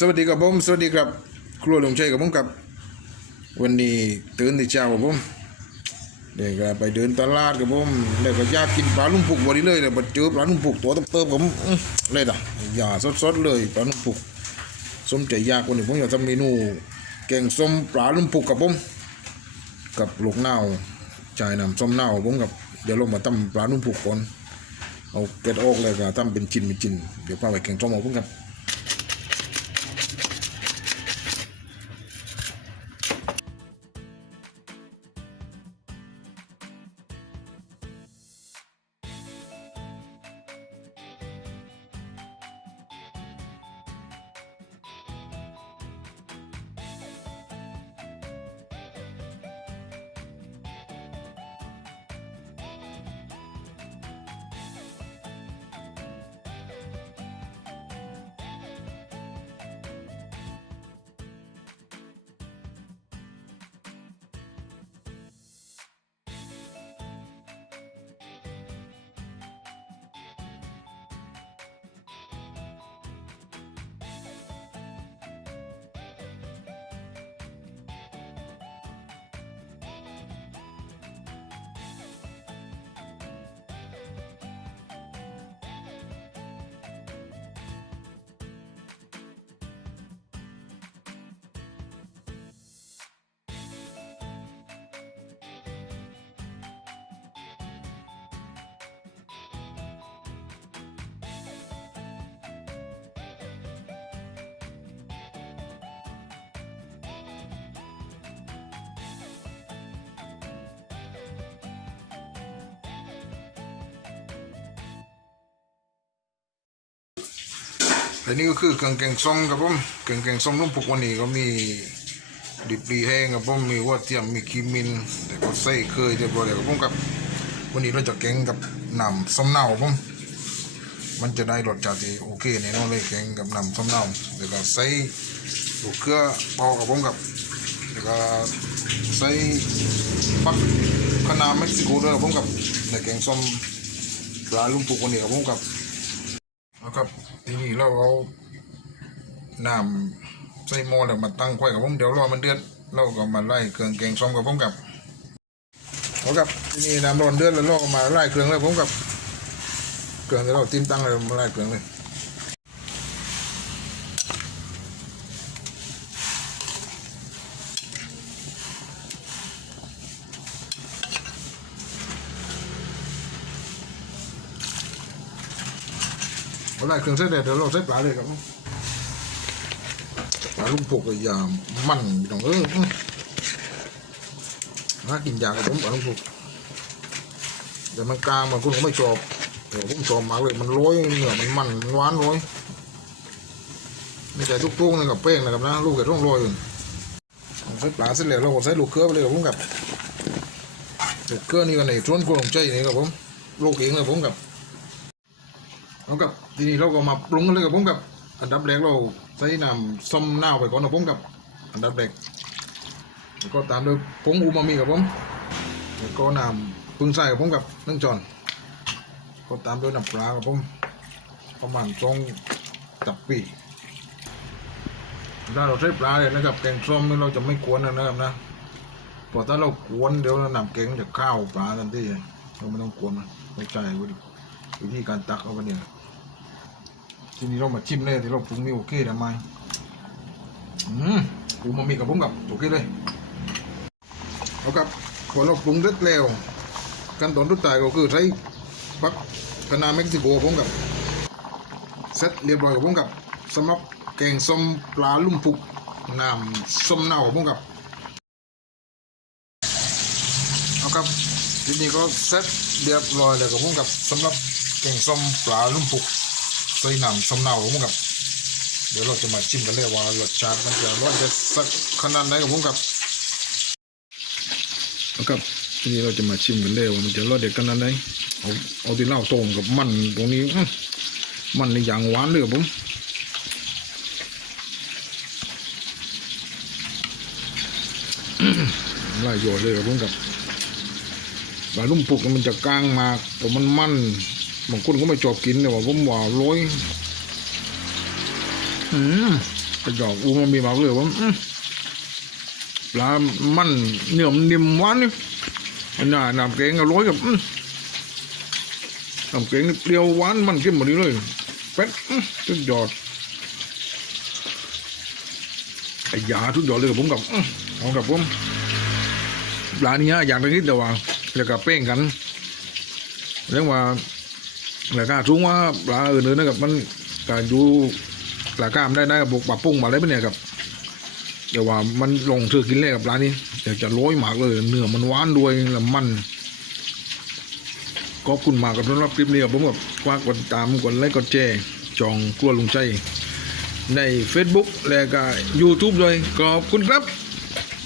สวัสดีครับผมสวัสดีครับ ครัวหลวงชัยกับผมครับ วันนี้ตื่นแต่เช้าครับผมเดี๋ยวก็ไปเดินตลาดกับผมแล้วก็อยากกินปลาลุ่มปุกวันนี้เลยแต่มาเจอปลาลุ่มปุกตัวเติมๆผมอื้อเลยนะอย่าสดๆเลยปลาลุ่มปุกสมใจอยากวันนี้ผมอยากทำเมนูแกงส้มปลาลุ่มปุกกับผมกับลูกเน่าวจ่ายน้ำส้มเน่าวผมกับเดี๋ยวลงมาทำปลาลุ่มปุกก่อนเอาเกล็ดออกเลยก็ทำเป็นชิ้นเป็นชิ้นเดี๋ยวพาไปแกงส้มเอาผมครับ และนี่ก็คือเครื่งแกงส้มครับผมเครื่งแกงส้มนุ่มปุกวันนี้ก็มีดิบดีแห้งครับผมมีหัวเทียมมีขีมินแต่ก็ใส่เคยเรียบร้อยแล้วครับผมกับวันนี้เราจะแกงกับน้ำส้มเน่าครับผมมันจะได้รสชาติโอเคแน่นอนเลยแกงกับน้ำส้มเน่าเดี๋ยวก็ใส่ลูกเกลือเปอกครับผมกับเดี๋ยวก็ใส่ฟักคะน้าเม็กซิโกด้วยครับผมกับในแกงส้มปลาลุ่มปุกวันนี้ครับผมกับนะครับ ทีนี้เราเอาน้ำใส่หม้อแล้วมาตั้งไว้กับผมเดี๋ยวรอมันเดือดเราก็มาไล่เครื่องแกงส้มกับผมกับเอากับทีนี้น้ำร้อนเดือดแล้วเราก็มาไล่เครื่องแล้วผมกับเครื่องที่เราติ้มตั้งเลยมาไล่เครื่องเลย มาไล่เครื่องเสร็จแล้วเดี๋ยวเราใส่ปลาเลยครับปลาลุงปกเลยอย่ามันพี่น้องเออน่ากินยากับผมปลาลุงปกแต่มันกลางบางคนเขาไม่ชอบแต่ผมชอบมากเลยมันร้อยเนื้อมันมันหวานร้อยไม่ใช่ทุกๆนะครับเป้งนะครับนะลูกแกต้องรอยอยู่ใส่ปลาเสร็จแล้วเราก็ใส่ลูกเกลือไปเลยครับผมกับลูกเกลือนี่ก็ในส่วนของใจนี่ครับผมลูกเองเลยผมกับ แล้วกับทีนี้เราก็มาปรุงกันเลยกับผมกับ อันดับแรกเราใส่น้ำส้มนาวไปก่อนนะผมกับอันดับแรกแล้วก็ตามด้วยผงอูมามิกับผมแล้วก็น้ำปึงใส่กับผมกับนึ่งจอนก็ตามด้วยน้ำปลากับผมประมาณสองจับปีถ้าเราใช้ปลาเลยนะครับแกงส้มนี่เราจะไม่กวนนะครับนะเพราะถ้าเรากวนเดี๋ยวน้ำแกงมันจะข้าวปลาทันทีเราไม่ต้องกวนมันไม่ใช่วิธีการตักเอาไปเนี่ย ทีนี้เรามาชิมเลยที่เราปรุงนี่โอเคนะไหมอืมปรุงมามีกับผมกับโอเคเลยเอาครับพอเราปรุงเสร็จแล้วขั้นตอนทุกตายก็คือใช้ปักคะนาเม็กซิโกผมกับเสร็จเรียบร้อยกับผมกับสำหรับแกงส้มปลาลุ่มปุกน้ำส้มเน่าผมกับเอาครับทีนี้ก็เสร็จเรียบร้อยแล้วกับผมกับสำหรับแกงส้มปลาลุ่มปุก ใส่น้ำสำเนาผมกับเดี๋ยวเราจะมาชิมกันเลยว่ารสชาติมันจะรสจะสักขนาดไหนกับผมกับนะครับทีนี้เราจะมาชิมกันเลยว่ามันจะรสเด็ดขนาดไหนเอาเอาที่เหล้าต้มกับมันตรงนี้มันในอย่างหวานเลยครับผมอื้อไล่โยนเลยครับผมกับปลาลุ่มปุกมันจะกลางมากแต่มันมัน บางคนก็ไม่ชอบกินแต่ว่าผมว่าร้อยอืมกระจอกอูมันมีมากเลยว่าอื้อปลามันเหนียวนิ่มหวานนี่อันน่ะน้ำแกงอร่อยกับอื้อน้ำแกงนี่เปรี้ยวหวานมันเข้มหมดนี้เลยเป็ดอื้อสุดยอดไอ้ยาทุกยอดเลยกับผมกับอื้อเอากับผมปลาเนี้ยอย่างละนิดแต่ว่าแล้วก็เป้งกันเรียกว่า ราคาสูงว่าปลาอื่นๆนะครับมันการอยู่ราคามได้ได้กับวกปรับปรุงมาอะไรปเนี่ยครับแต่ว่ามันลงเธอกินเลยกับปลานนี้อยากจะร้อยหมากเลยเนื้อมันหวานด้วยแล้วมันขอบคุณมากกับสำหรับคลิปนี้ครับผมกับฝากกดตามกดไลค์กดแชร์จองกลัวลุงใจใน Facebook และก็ YouTube ด้วยขอบคุณครับ